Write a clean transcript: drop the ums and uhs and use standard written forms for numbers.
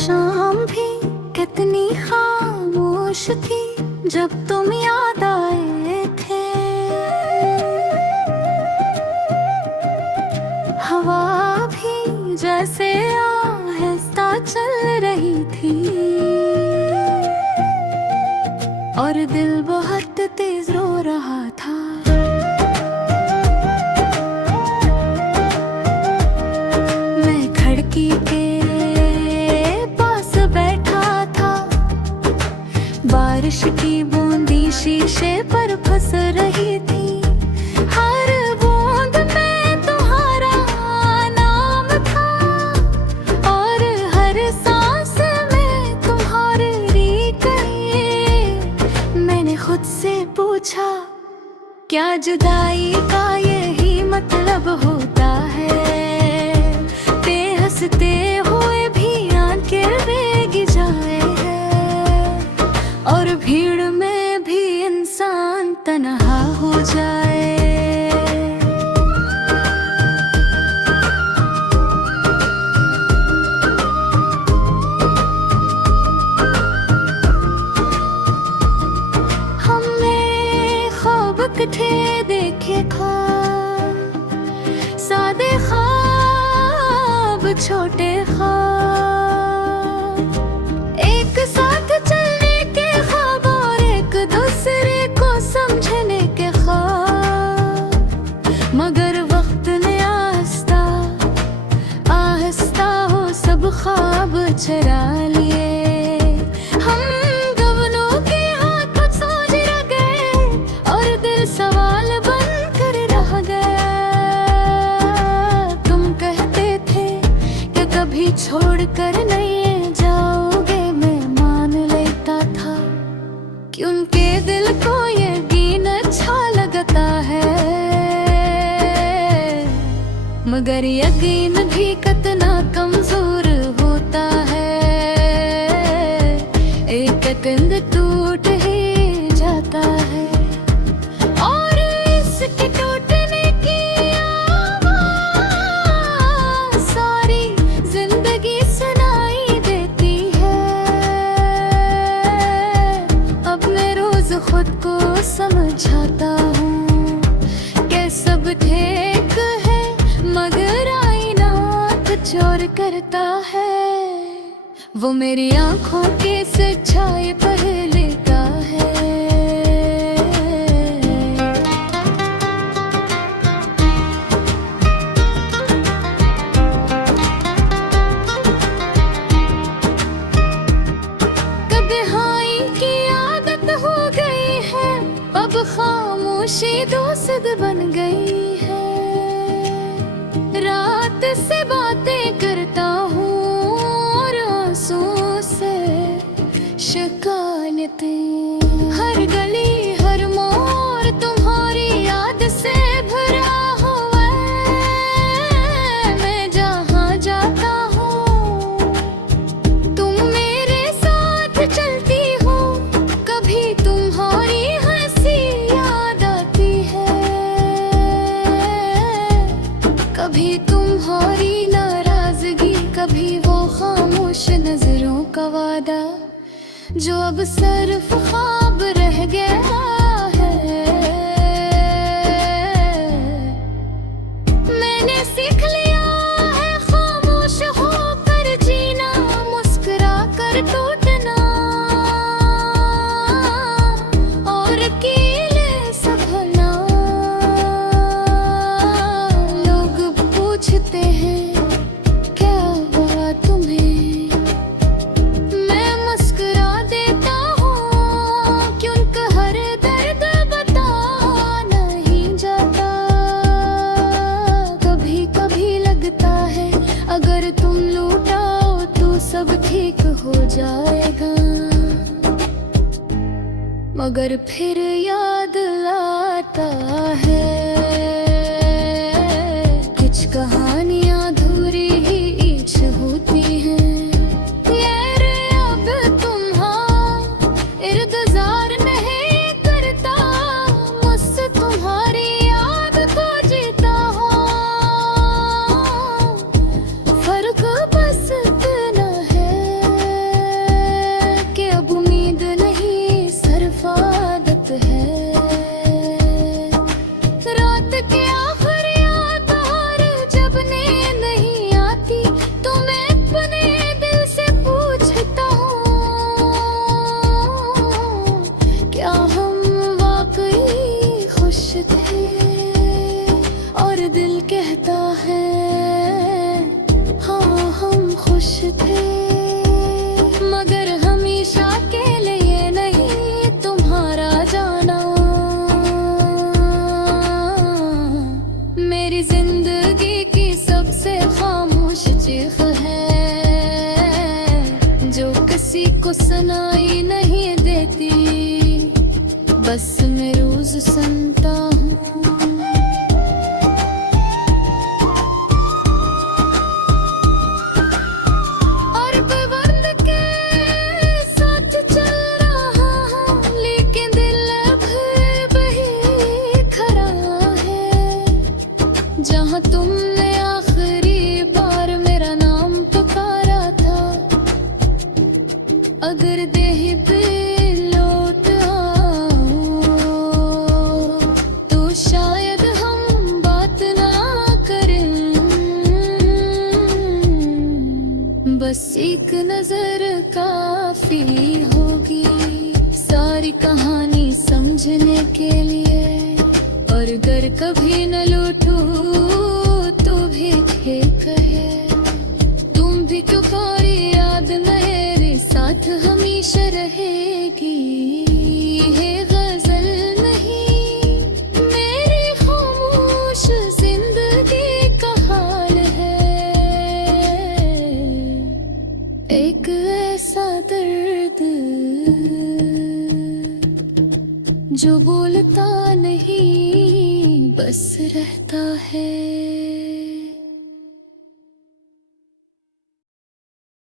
शाम भी कितनी खामोश थी जब तुम याद आए थे। हवा भी जैसे आहिस्ता चल रही थी और दिल बहुत तेज रो रहा था। मैं खिड़की के पास बैठा था, बारिश की बूंदी शीशे पर फंस रही थी। हर बूंद में तुम्हारा नाम था और हर सांस में तुम्हारी कहीं। मैंने खुद से पूछा, क्या जुदाई का यही मतलब होता है? हंसते हुए भी आंखें भीग जाए हैं और भीड़ में भी इंसान तन्हा हो जाए। हमने ख्वाब इकट्ठे देखे, ख्वाब सादे ख्वाब छोटे ख्वाब, एक साथ चलने के ख्वाब और एक दूसरे को समझने के ख्वाब। मगर वक्त ने आहिस्ता आहिस्ता हो सब ख्वाब चुरा लिए। हम गगनों के हाथ सोच रह गए और दिल सवाल बनकर रह गया। तुम कहते थे कि कभी छोड़ कर नहीं जाओगे, मैं मान लेता था कि उनके दिल को यकीन अच्छा लगता है। मगर यकीन भी कितना कमजोर होता है, एक तिंद टूट ही जाता है और इसके टूटने की आवाज़ सारी जिंदगी सुनाई देती है। अब मैं रोज खुद को समझाता हूँ कि सब ठीक है, मगर आईना कुछ और करता है। वो मेरी आंखों की सच्चाई पहलेता है। तन्हाई की आदत हो गई है, अब खामोशी दोस्त बन गई है। रात से बातें करता हूँ और आंसुओं से शिकायतें। हर गली हर मोड़ तुम्हारी याद से भरा हुआ है। मैं जहाँ जाता हूँ तुम मेरे साथ चलती हो, कभी तुम्हारी हंसी याद आती है, कभी तुम्हारी नाराजगी, कभी वो खामोश नजरों का वादा जो अब सिर्फ ख्वाब रह गया है। मैंने सीख लिया है खामोश होकर जीना, मुस्कुरा कर टूटना और कीले संभलना। लोग पूछते हैं क्या हुआ तुम्हें, मैं मुस्कुरा देता हूँ क्योंकि हर दर्द बता नहीं जाता। कभी कभी लगता है अगर तुम लौटाओ तो सब ठीक हो जाएगा, मगर फिर याद आता है कुछ कहानियां अधूरी ही होती हैं। यार अब तुम्हारा इंतजार नहीं करता, मुझसे तुम्हारी याद को जीता हूँ। फर्क बस इतना है बस मैं रोज सुनता हूँ। और बंद के साथ चल रहा हूँ, लेकिन दिल अब वही खड़ा है जहाँ तुमने आखिरी बार मेरा नाम पुकारा था। अगर देह पे लौट आओ तो शायद हम बात ना करें। बस एक नजर काफी होगी सारी कहानी समझने के लिए। और अगर कभी न लौटूं तो भी ठीक है, तुम भी तुम्हारी याद मेरे साथ हमेशा रहेगी। है गजल नहीं मेरी खामोश जिंदगी का हाल है, एक ऐसा दर्द जो बोलता नहीं बस रहता है।